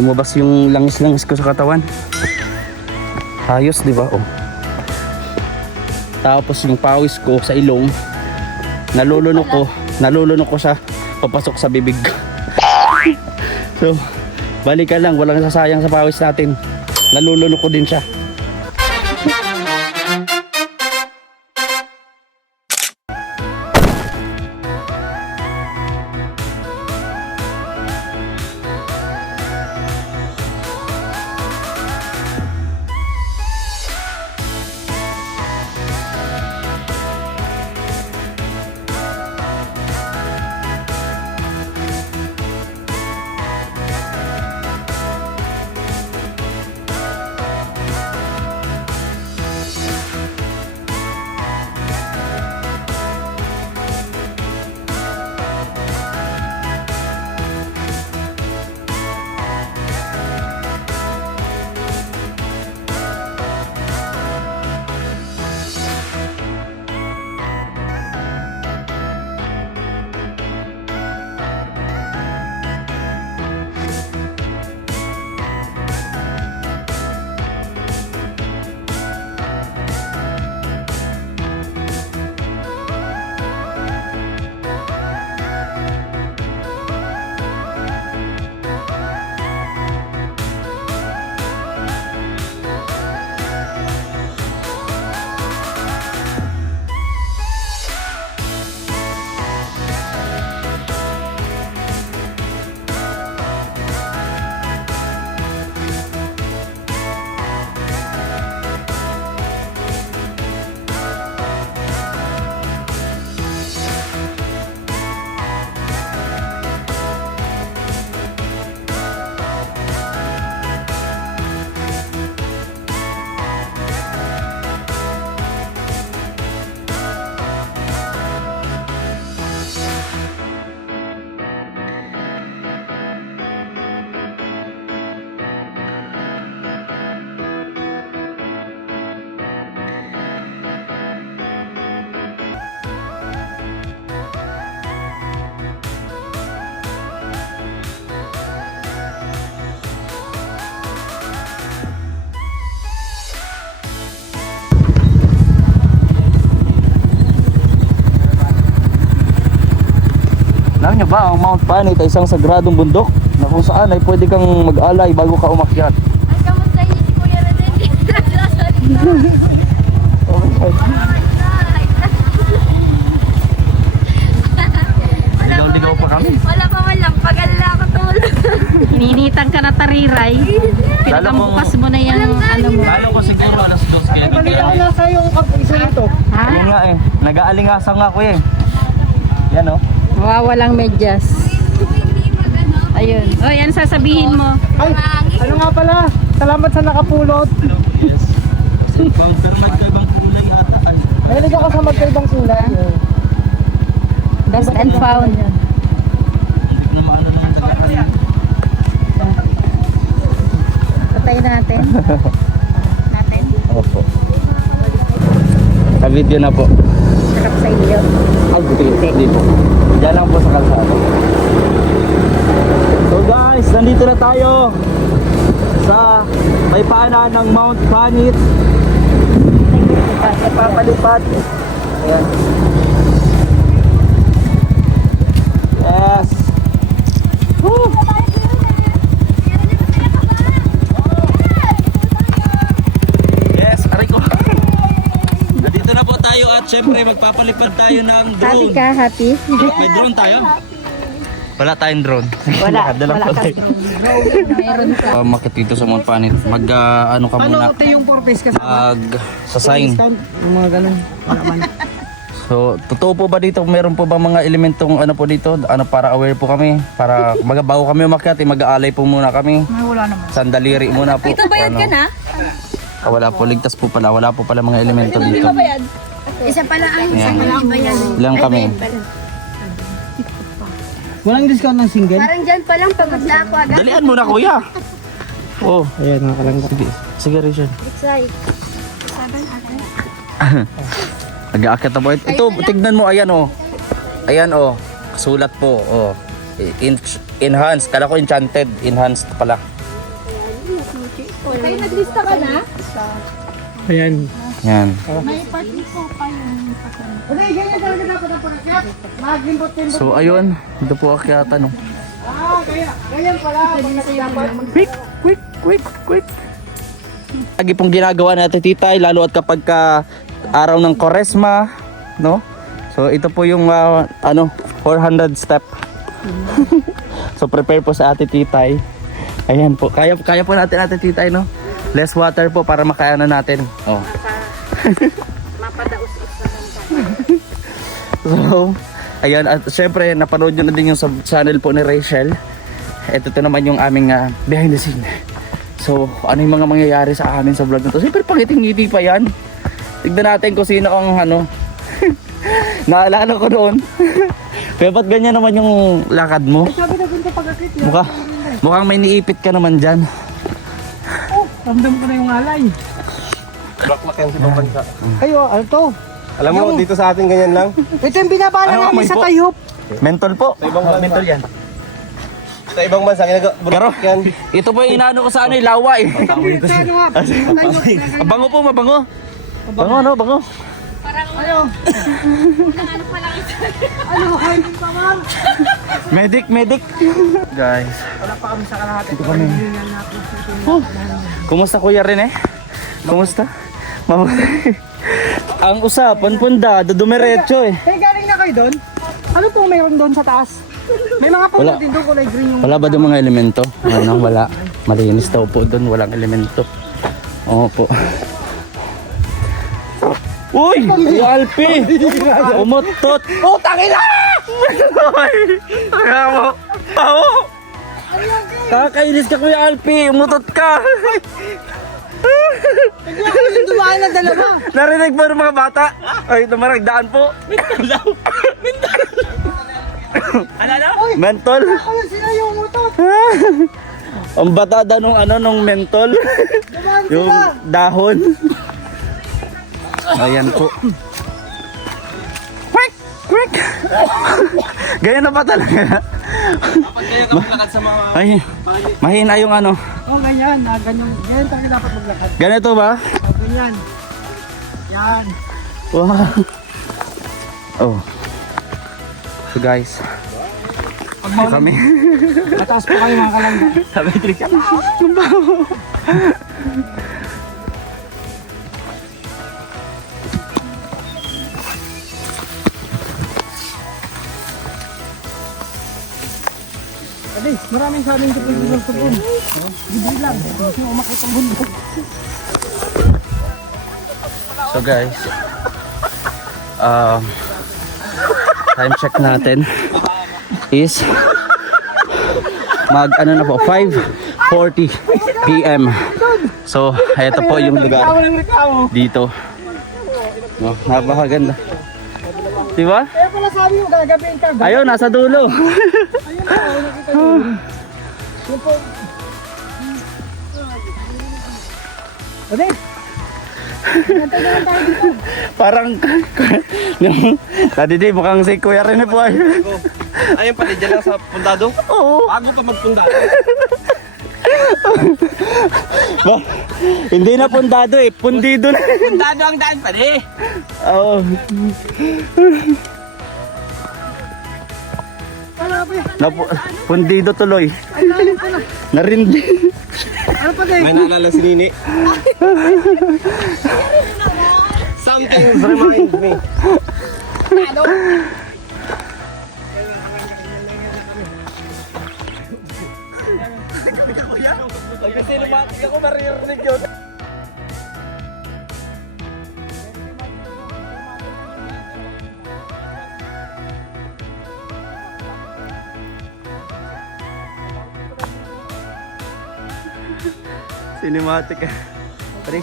lumabas yung langis-langis ko sa katawan. Ayos, di ba? Oh. Tapos yung pawis ko sa ilong, nalulunok ko siya papasok sa bibig. So, balikan lang, walang sasayang sa pawis natin. Nalulunok ko din siya. Alam niyo ba, ang Mount Panit ay isang sagradong bundok na kung saan ay pwede kang mag-alay bago ka umakyat. Ay, kamusta niyo si Kuya Rodel? Ligaw-ligaw pa kami. Wala pa walang pag-alala ko tol. Hininitan ka na tariray. Pinakambukas mo na yung ano mo. Lalo ko siguro alas 2 kaya Balita ko nasa yung isa nito. Ha? Yun nga eh, nag-aalingasang nga ako eh. Yan oh. Mawawalang medyas. Ayun. O, yan sasabihin mo. Ay, ano nga pala? Salamat sa nakapulot. Yes. Pero magkaibang kulay ata. Mahilig ako sa magkaibang kulay. Lost and found. Hindi ko na maano naman talaga. Patayin natin. Natin. Opo. Ka-video na po. Sarap sa iyo. Ay, hindi po. Diyan lang po sa kalsada. So guys, nandito na tayo sa may paanan ng Mount Panit. Papalipad. Ayan. Yes. Woo! Yes, aray ko. Nandito na po tayo at syempre magpapalipad tayo ng Happy drone. ka, happy? May drone tayo? Wala tayong drone. Wala. Dala Wala po ka. tayo. Meron ka. Makit dito sa Mount Panit. Mag ano ka muna? Ano ito yung 4 piece kasama? Sa sign. Discount? Yung mga ganun. Wala man. So, totoo po ba dito? Meron po ba mga elementong ano po dito? Ano para aware po kami? Para bago kami umakyat, mag-aalay po muna kami. Wala naman. Sandaliri muna po. Ito bayad ka na? Wala po, ligtas po pala. Wala po pala mga elemento dito. Isa pala ang Ayan. bayad. Ilang kami? Walang discount ng single? Parang dyan pa lang pagod na ako agad. Dalian mo na kuya. Oh, Ayan, nakakalangga. sige. Sige, Richard. Excited. Saban akin. Nag-aakyat na po. Ito, tignan mo. Ayan oh. Ayan oh. Sulat po. Oh. Enhanced. Kala ko enchanted. Enhanced pala. Kayo naglista ka na? Ayan. Yan. May party po pa yung Uday, ganyan talaga dapat ang panakyat. Maglimbot-limbot. So ayun, ito po akyatan no. Ganyan pala. Quick. Lagi pong ginagawa natin titay, lalo at kapag ka araw ng Koresma, no? So ito po yung 400 step. So prepare po sa ate titay. Ayan po, kaya po natin ate titay, no? Less water po para makaya na natin. Oh. mapadaos isa So, ayan, at syempre napanood nyo na din yung sa channel po ni Rachel. Ito naman yung aming behind the scene. So, ano yung mga mangyayari sa amin sa vlog na to? Siyempre, pangiting-ngiti pa yan. Tignan natin kung sino ang naalala ko noon. Kaya ba't ganyan naman yung lakad mo? Sabi na ganito pagkakit. Mukhang may niipit ka naman dyan. Ramdam ko na yung alay. Black yan si Pambansa. Ayo, ano to? Alam mo, dito sa atin ganyan lang. Ito yung binabala Ay, namin may sa po. Tayhop. Mentol po. Mentol yan. Sa ibang bansa, Garo, ginagawa yan. ito po yung inaano ko sa lawa eh. Bango po, mabango. Bango, no? Bango. Medic. Guys. Wala pa kami sa kalahati. Ito kami. Kumusta kuya rin eh? Kumusta? Ang usapan punda, dumiretso eh. Galing na kayo doon? Ano pong mayroon doon sa taas? May mga puno Wala. din doon kulay green yung... Wala ba doon mga elemento? Ano, wala. Malinis daw po doon, walang elemento. Oo po. Uy! Ay, Alpi! Umutot! Oh, tangina! Kaya mo! Pao! Kakainis ka Kuya Alpi! Umutot ka! Yung dumaan na dalawa. Narinig mo ng mga bata? Ay, tumaragdaan po. Mentol? Ano sila yung utot? Ang batada nung mentol. Dumaan Yung sila. dahon. Ayan po. Quick! Ganyan na pa talaga. Kapag kayo maglakad sa mga... Ay, mahina yung Oh, ganyan. Ganyan. Ganyan talaga dapat maglakad. Ganito ba? Oh, ganyan. Yan. Wow. Oh. So guys. Kami. Mataas po kayo mga kalangga. Sabi ni Tricia. Adi, maraming sabing ko pwede sa sabon. Libre lang. Kasi umakit ang bundok. So guys. Time check natin is na po 5:40 PM. So, ito po yung lugar Walang reklamo. dito. No, napakaganda. Diba? Kaya pala sabi mo, gagabihin ka. Ayun, nasa dulo. Ayun na, nakita nyo. Yung po. Adi, Parang yung tadi di mukhang si Kuya Rene po ay. Ayun pala, dyan lang sa pundado. Oo. Bago pa magpundado. Hindi na pundado eh, pundido na. Pundado ang daan pa eh. Oo. Pundido tuloy. Narindi. ano pa din? May naalala si Nini. Something reminds me. Kasi lumatig ako maririnig yun. Cinematic. Pare.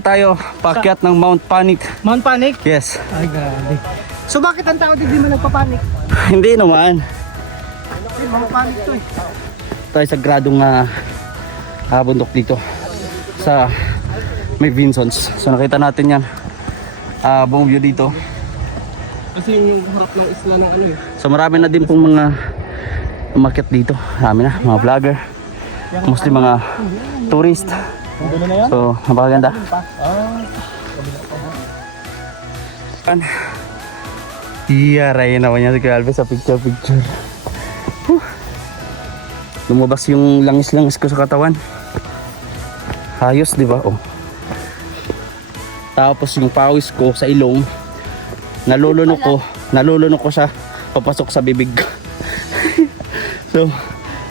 Tayo paakyat ng Mount Panic. Mount Panic? Yes. Ay, grabe. So bakit ang tao di mo nagpapanik? Hindi naman. Hindi, mapapanik to eh. Tayo sa gradong bundok dito sa may Vinsons. So nakita natin yan. Buong view dito. Kasi yung harap ng isla ng ano eh. So marami na din pong mga umakyat dito. Marami na, mga vlogger. Mostly mga tourist. So, napakaganda. Iyaray naman niya si Calvin sa picture. Lumabas yung langis-langis ko sa katawan. Ayos, di ba? Oh. Tapos yung pawis ko sa ilong, nalulunok ko siya papasok sa bibig. So,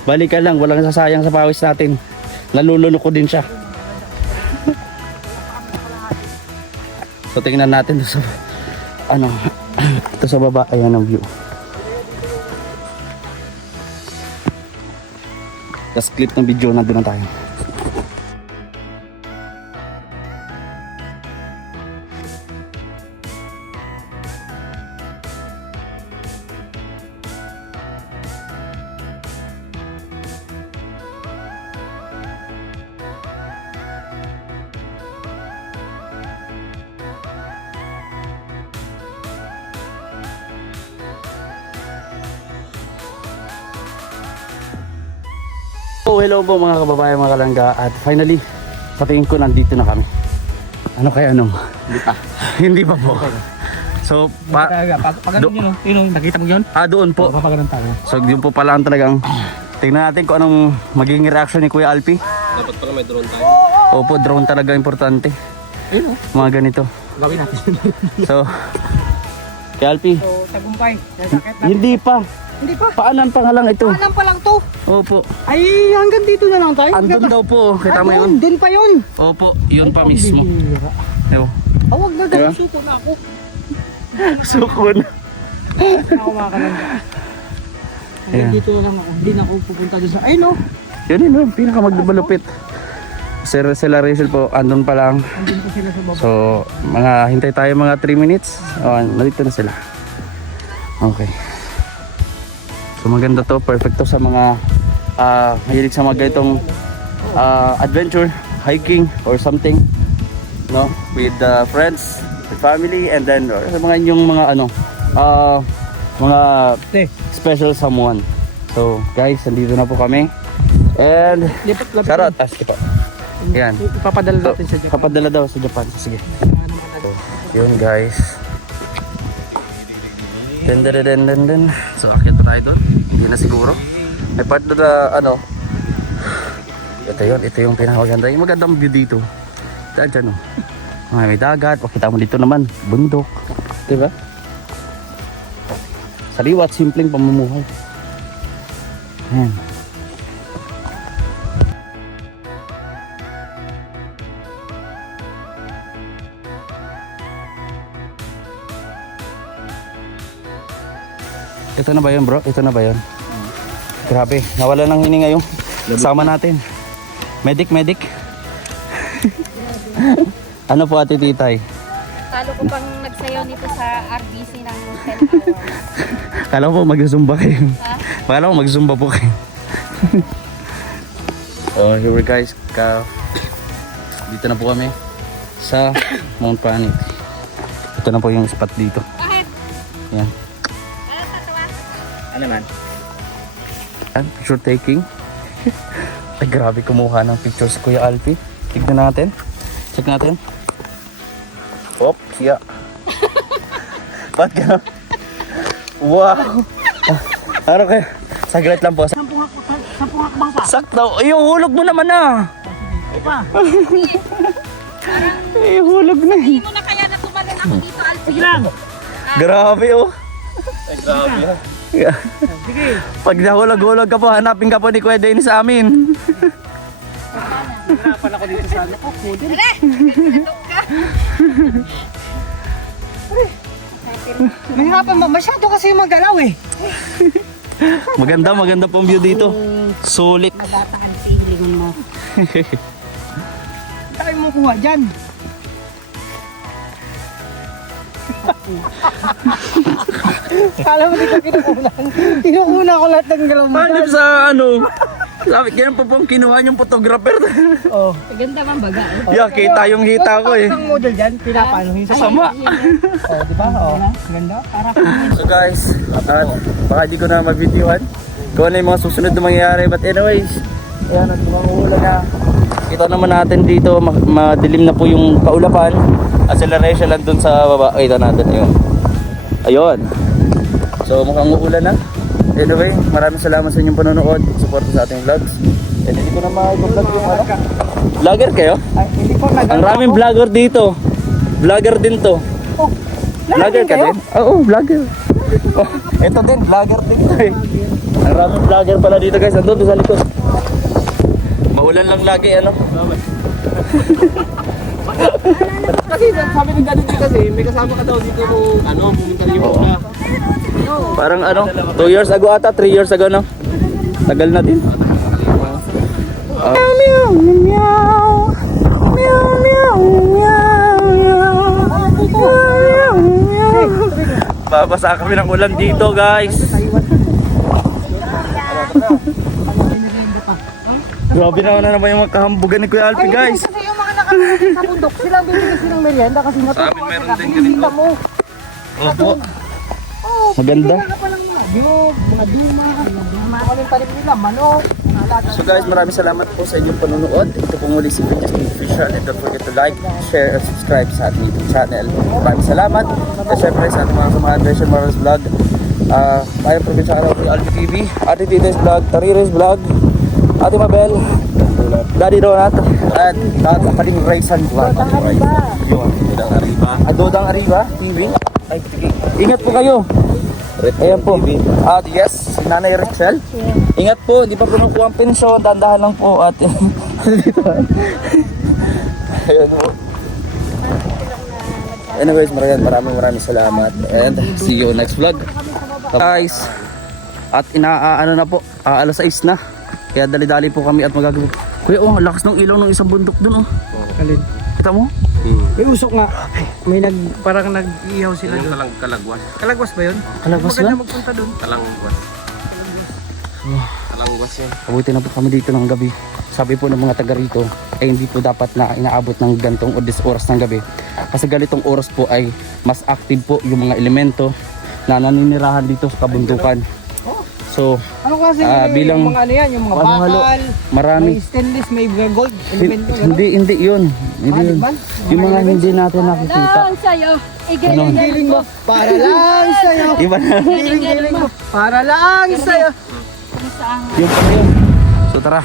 balikan lang, walang sasayang sa pawis natin. Nalulunok ko din siya. So, tingnan natin sa ito sa baba, ayan ang view. Last clip ng video, nandun na tayo. Oh, hello po mga kababayan, mga kalangga. At finally, sa tingin ko nandito na kami. Ano kaya nung? Hindi pa. Hindi pa po. So, Pag ano yun, yun, nakita mo yun? doon po. Papagalan tayo. So, yun po pala ang talagang tingnan natin kung anong magiging reaction ni Kuya Alpi. Dapat pala may drone tayo. Opo, drone talaga importante. Ayun Mga ganito. gawin natin. So, Kuya Alpi, So, tagumpay. Sakit na. hindi pa. Hindi pa. Paanan pa nga lang ito. Alam pa lang to. Opo. Ay, hanggang dito na lang tayo. Andun daw po. Kita mo yun? Din pa yun. Opo, yun pa mismo. Ewan. Awag na Diba? dahil suko na ako. Sukon. Saan ako makakalangga? Hanggang Ayan. dito na lang ako. Hindi na ako pupunta doon sa... Ay no! Yun yun, yun. Pinakamalupit. Sila Rachel po, andun pa lang. Andun pa sila sa baba. So, hintay tayo mga 3 minutes. Nandito na sila. Okay. So, maganda to. Perfect to sa mga mahilig sa mga ganitong adventure, hiking, or something. No? With friends, with family, and then or sa mga inyong mga mga special someone. So, guys, nandito na po kami. And, Lipat-lapit. shoutout. Sige po. Yan. Ipapadala natin sa Japan. Kapadala daw sa Japan. Sige. Yun guys. Den. So akyat pa tayo doon. Hindi na siguro. May part doon na ito yung pinakamaganda. Yung magandang view dito. Dyan. May dagat. Pakita mo dito naman. Bundok. Diba? Sariwa at simpleng pamumuhay. Ayan. Ito na ba yun bro? Ito na ba yun? Grabe, nawala ng hininga yung sama natin. Medic. Ano po ate titay? Talo ko pang nagsayaw nito sa RBC ng 10 hours. Kala ko po mag-zumba kayo. Ha? Kala ko mag-zumba po kayo. So here we guys, dito na po kami sa Mount Panit. Ito na po yung spot dito. Bakit? Yan. Ano man? Yan, picture taking. Ay grabe kumuha ng pictures si Kuya Alpi. Tignan natin. Check natin. Hop, siya. Ba't ka? Wow! Ano kayo? Saglit lang po. Sampung hakbang pa. Sakto. Ay, yung hulog mo naman ah. Pa. Ay, hulog na eh. Ano na kaya na tumalon ako dito, Alfie? Sige lang. Grabe oh. Ay, grabe. Sige. Pag nahulog-hulog ka po, hanapin ka po ni Kuya Dennis sa amin. Hirapan ako dito sa ano ko. Kudin. Mahirapan mo. Masyado kasi yung magalaw eh. Maganda pong view dito. Sulit. Mabata ang feeling mo. Tayo mo kuha dyan. Kala mo di ko kinukunan. Kinukuna ko lahat ng galaw mo. Hanip sa ano. Sabi, kaya pa pong kinuha yung photographer. Oh. Ganda man baga. Yeah, kita yung hita ko eh. Ang model dyan, pinapano yung Sama. Oh, di ba? Oh. Ganda. Para So guys, baka di ko na mag-videoan kung ano yung mga susunod na mangyayari. But anyways, ayan, nagmamahula na. Kita naman natin dito, madilim na po yung kaulapan. Acceleration lang dun sa baba. Kita natin, ayun. Ayun. So mukhang uulan na. Anyway, maraming salamat sa inyong panonood. Support sa ating vlogs. And hindi ko na mag-vlog yung ano. Vlogger kayo? Ay, hindi po Ang raming vlogger dito. Vlogger din to. Oh, Vlogger ka din? Oo, vlogger. Oh, ito din, vlogger din to eh. Ang raming vlogger pala dito guys. Andun sa likod. Maulan lang lagi ano. Kasi sabi ng daddy kasi, may kasama ka daw dito kung ano, pumunta rin yung una. Parang ano, 2 years ago ata, 3 years ago no? Tagal na din. Meow, meow, meow, meow, meow, meow, meow. Babasa kami ng ulan dito guys. Grabe na naman yung mga kahambugan ni Kuya Alpi guys. Kasi yung mga nakakarating sa bundok, silang bibigyan silang merienda kasi natutuwa sila. Pinita mo. Opo. Maganda. Ano pa lang mga diyog, mga duma, kung anong tanim nila, manok, mga alaga. So guys, maraming salamat po sa inyong panonood. Ito po muli si Justin Official. And don't forget to like, share, and subscribe sa ating YouTube channel. Maraming salamat. At syempre sa ating mga samahan, Version Morals Vlog, Tayong Probinsya Araw, Alpi TV, Ate Tito's Vlog, Tarires Vlog, Ate Mabel, Daddy Donat, at Kapaling Raysan Vlog. Dodang Arriba. Dodang Arriba TV. Ay, ingat po kayo. Ayan po. At yes, Nanay Rachel. Ingat po, hindi pa po nakuha ang pensyon. Dandahan lang po at dito. Ayan po. Anyways, maraming salamat. And see you next vlog. Guys, at inaano na po, alas 6 na. Kaya dali-dali po kami at magagawa. Kuya, oh, lakas ng ilaw ng isang bundok dun, oh. Kalin. Kita mo? May usok nga. May parang nag-ihaw sila Yung doon. kalagwas. Kalagwas ba yun? Kalagwas Maganda lang? magpunta doon. Kalangwas. Kalangwas yan. Kabuti na po kami dito ng gabi. Sabi po ng mga taga rito, ay hindi po dapat na inaabot ng gantong o 10 oras ng gabi. Kasi ganitong oras po ay mas active po yung mga elemento na naninirahan dito sa kabundukan. So, Ano kasi bilang yung mga ano yan, yung mga halo-halo, bakal, marami. may stainless, may gold elemento. Hindi yun. Hindi yun. Yung mga hindi natin nakikita. sa'yo. Ganon. Giling mo, para lang sa'yo. Iba na. Giling mo, para lang sa'yo. Yung pala yun. So tara.